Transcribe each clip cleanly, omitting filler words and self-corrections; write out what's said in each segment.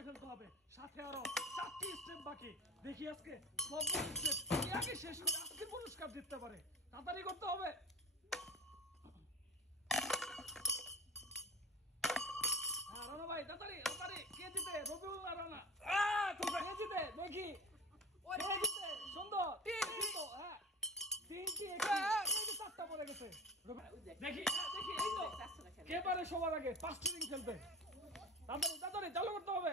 আগে ফেলতে হবে, সাথে আরো 4টি স্টেপ বাকি। দেখি আজকে সব স্টেপ আগে শেষ করে আজকে পুরস্কার জিততে পারে। তাড়াতাড়ি করতে হবে। হ্যাঁ রানা ভাই তাড়াতাড়ি তাড়াতাড়ি। কে জিতে? রবিউল না রানা? কে জিতে দেখি? কে জিতে? সুন্দর হ্যাঁ 3টি 4টা পড়ে গেছে। দেখি দেখি এই তো কে পারে সবার আগে 5টি রিং খেলতে। তাড়াতাড়ি তাড়াতাড়ি চালু করতে হবে।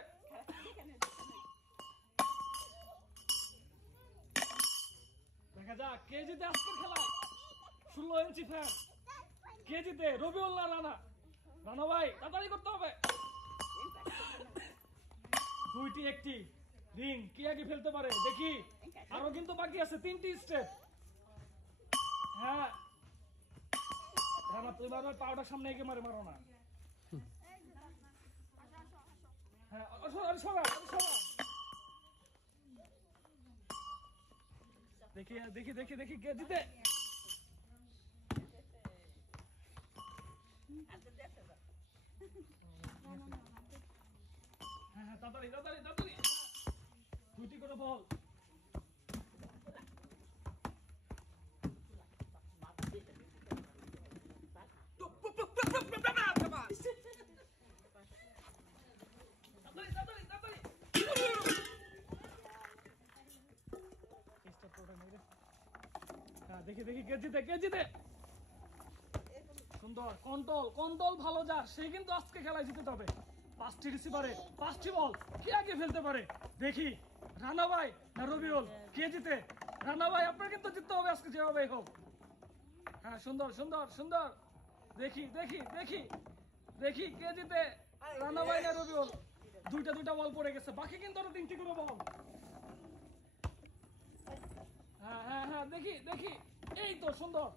দেখা যাক কে জিতে আজকের খেলায় 16 ইঞ্চি ফ্যান। কে জিতে? রবিউল না রানা? রানা ভাই তাড়াতাড়ি করতে হবে। 2টি 1টি রিং কি আগে ফেলতে পারে দেখি। আরো কিন্তু বাকি আছে 3টি স্টেপ। হ্যাঁ রানা তুই বারবার পাউডার সামনে এগিয়ে মারো না। হ্যাঁ দেখি দেখি দেখি দেখি কে জিতে। হ্যাঁ তাড়াতাড়ি তাড়াতাড়ি তাড়াতাড়ি 2টি করে বল। দেখি দেখি কে জিতে কে জিতে। সুন্দর কন্ট্রোল ভালো যার সেই কিন্তু আজকে খেলায় জিতে যাবে। 5টি রিসিভারে 5টি বল কে আগে ফেলতে পারে দেখি। রানা ভাই না রবিউল? কে জিতে? রানা ভাই আপনার কিন্তু জিততে হবে আজকে যেভাবে হোক। হ্যাঁ সুন্দর সুন্দর সুন্দর দেখি দেখি দেখি দেখি কে জিতে? রানা ভাই না রবিউল? 2টা বল পড়ে গেছে, বাকি কিন্তু আরো 3টি করে বল। হ্যাঁ হ্যাঁ হ্যাঁ দেখি দেখি এই তো সুন্দর।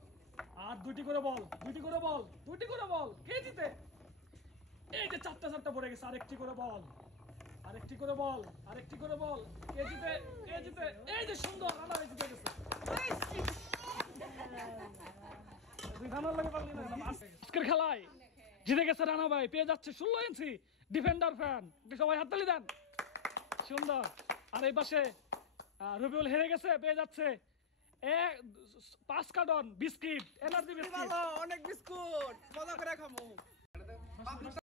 আর 2টি করে বল 2টি করে বল 2টি করে বল। কে জিতে? এই যে 4টা পড়ে গেছে, আরেকটি করে বল আরেকটি করে বল আরেকটি করে বল। কে জিতে? কে জিতে? এই যে সুন্দর রানা ভাই জিতে গেছে। আজকের খেলায় জিতে গেছে রানা ভাই, পেয়ে যাচ্ছে 16 ইঞ্চি ডিফেন্ডার ফ্যান। সবাই হাততালি দেন। সুন্দর। আর এই পাশে রবিউল হেরে গেছে, পেয়ে যাচ্ছে 5 কার্টন বিস্কিট, এনার্জি বিস্কিট। অনেক বিস্কুট মজা করে খাবো।